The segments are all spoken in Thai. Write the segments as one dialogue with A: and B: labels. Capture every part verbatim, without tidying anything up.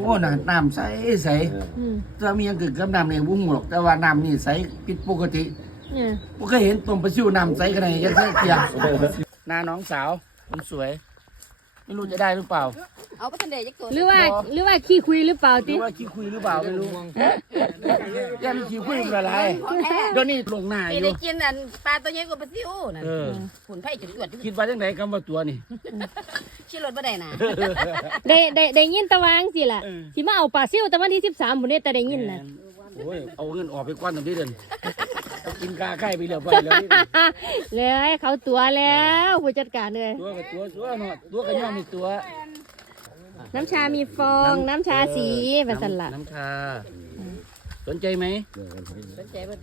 A: อ้น้ำน้ำใสใสจะมีอย่างเกิดกับน้ำในบุ้งหรอกแต่ว่าน้ำนี่ใสผิดปกติผมเคยเห็นต้มปลาซิวน้ำใสขนาดนี้ยังเทียบหน้าน้องสาวคนสวยไม่รู้จะได้หรือเปล่า
B: เอาไปทันเดย์จักตัว
C: หรือว่าหรือว่าขี้คุยหรือเปล่า
A: หรื
C: ติ
A: อว่าขี้คุยหรือเปล่าไม่รู้ยังมีขี้คุยอะไรเดี๋ยวนี้ลงหน้าอยู่
B: ได้กินอันปลาตัวใหญ่กว่าปลาซิวนั่นขุนไผ่จุดจวด
A: คิดว่าจังไหนคำว่าตัวนี่
B: ชื่อรถบ่ได้น่ะ
C: ได้ได้ได้ยินตะวางสิล่ะสิมาเอาปลาซิวแต่วันที่สิบสามพุ่นนี่แต่ได้ยินน่ะ
A: โอ้ยเอาเงินออกไปก้อนตรงนี้เดินกินกาไข่ไปเรียบร้อยแล้วนี่
C: เลยเขาตัวแล้วผู้จัดการเลย
A: ตัวกับตัวตัวเนาะตัวกับย่อมมีตัว
C: น้ำชามีฟองน้ำชาสีแบบสันละ
A: น้ำชาสนใจไหม
B: สนใจบ่ติ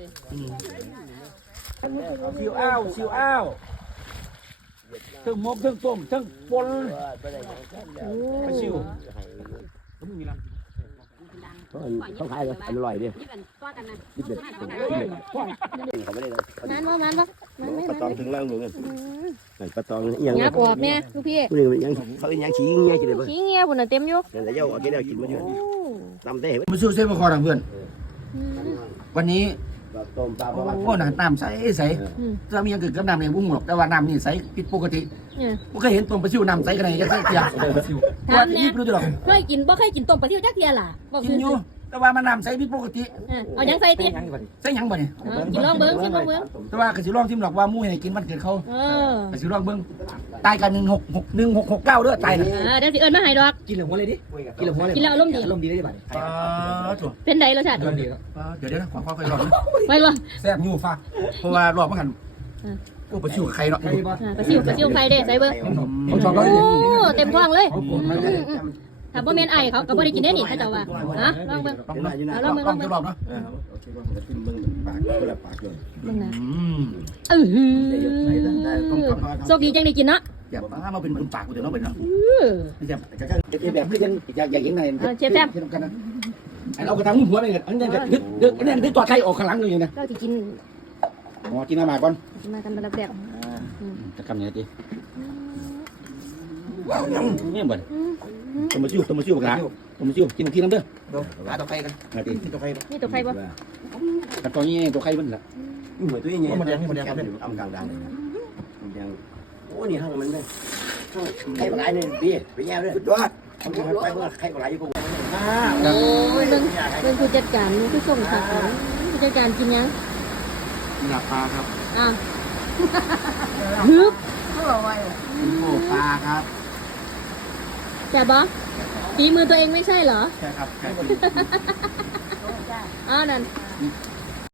A: ซิวอ้าวซิวอ้าวทั้งมกทั้งต้มทั้งปนปลาซิว
D: เขาขายกันอร่อยดิ
B: นี่มันป้อกันนะ
D: ดิบเด็ดเขาไม่ได้เลย
C: มันว่ามันปะมันไม่
D: ปลาตองถึงล่างหลวงเงินปลาตองยัง
C: งับออกเนี่ยลูกพี่
D: นี่ยังเขายังชี้เงี้ยกินเลยเพื่อน
C: ขี้เงี้ยพุ่นน่ะเต็มอยู่
D: แต่เจ้ากินได้กินมาอยู่ตำได้เห็นไหม
A: มาซิวเส้นมาคอทางเพื่อนวันนี้
D: ต้มปลาประมาณ
A: โอ้น้ำน้ำใสใสจะมีอย่างเกิดกับน้ำในบุ้งหรอกแต่ว่าน้ำนี่ใสผิดปกติผมเคยเห็นต้มปลาซิวน้ำใสขนาดนี้ยังเทียบตัวนี้ไม่รู้จะหรอก
C: เคยกินบ่เคยกินต้มปลาซิวจักเทียล่ะบอก
A: กินอยู่แต่ว่ามันน้ำใสผิดปกติ
C: เอายังใส่ติ
A: ใส่ยังบ่เนี่ย
C: กินลองเบิ้งชิมลองเบิ้ง
A: แต่ว่ากสิลองทิมหรอกว่ามู่ให้กินมันเกิดเขา
C: เออก
A: สิลองเบิ้งตายกันหนึ่งหกหกหนึ่งหกหกเก้าเด้อตายนะ
C: เออเดี๋ยวสิเอิญมาให้ดอก
D: กินเหลืองหัวเลยดิกินเหลืองหัวเลย
C: กินแล้วอารมณ์ดี
D: อารมณ์ดีได้ไหม
A: อ่าถูก
C: เป็นไดรสชาติ
A: เดี๋ยวเดี๋ยวเดี๋ยวนะขอขอค่อยลอง
C: ไปบ่
A: แซ่บยูฟ้าเพราะว่ารอบมันกันโอ้ปลาชิวไข่เนาะ
C: ปลาซิวปลาซิวไฟเด้ใส่เบิ้ง
A: เขาชอบ
C: โอ้
A: เรา
C: เต็มท้องเลยถ้าบ่แม่นไอเขาก็บ่ได้กินได้นี่เขาเจ้าว่าฮะลองเบิ้ง
A: ลองลองลองลองเนาะ
D: กินมึงปากคนละปากเลย
C: เบิ้งนะเออโชคดีจังได้กินเนาะ
A: อย่าป้ามาเป็นคนปากกูเดี๋ยวน้องเป็นเนาะ
C: เออ
A: อย่าจะแบบคือยังอยากอยากเห็นไงกันนะอันเอากระทำหัวไปกันอันนี้ดึกดึกอันนี้ดึกตัวไข่ออกข้างหลังเลยนะ
C: เราสิกิน
A: อ๋อกินน้ำมาก่อน
C: มากันแบบแบบ
A: จะกำยังไงดีเนี่ยบ่นต้มมาชิวต้มมาชิวกันต้มมาชิวกินกินน้ำเด้อปลาตัวไข่กันมาดิตัวไข่
C: นี่ตัวไฟบ่
A: กันตัวนี้ตัวไข่มันละ
D: เหมือนตัวยังไงมันยังมันยังมันยังอำกลางดังเลยมันยังโอ้นี่ห้างมันเลยไข่ปลาเนี่ยดีไปแย่เลยยอดทำไปเมื่อไข่ปลาอยู่กู
C: โอ้ยเบิ่งเบิ่งผู้จัดการนี่คือส่งค่ะผู้จัดการกินยัง
A: กินปลาครับ
C: อ่ะฮึบ
A: โอ้ปลาครับ
C: แต่บ่ฝีมือตัวเองไม่ใช่เหรอ
A: ใช่ครับใช่
C: อ้าวนั่น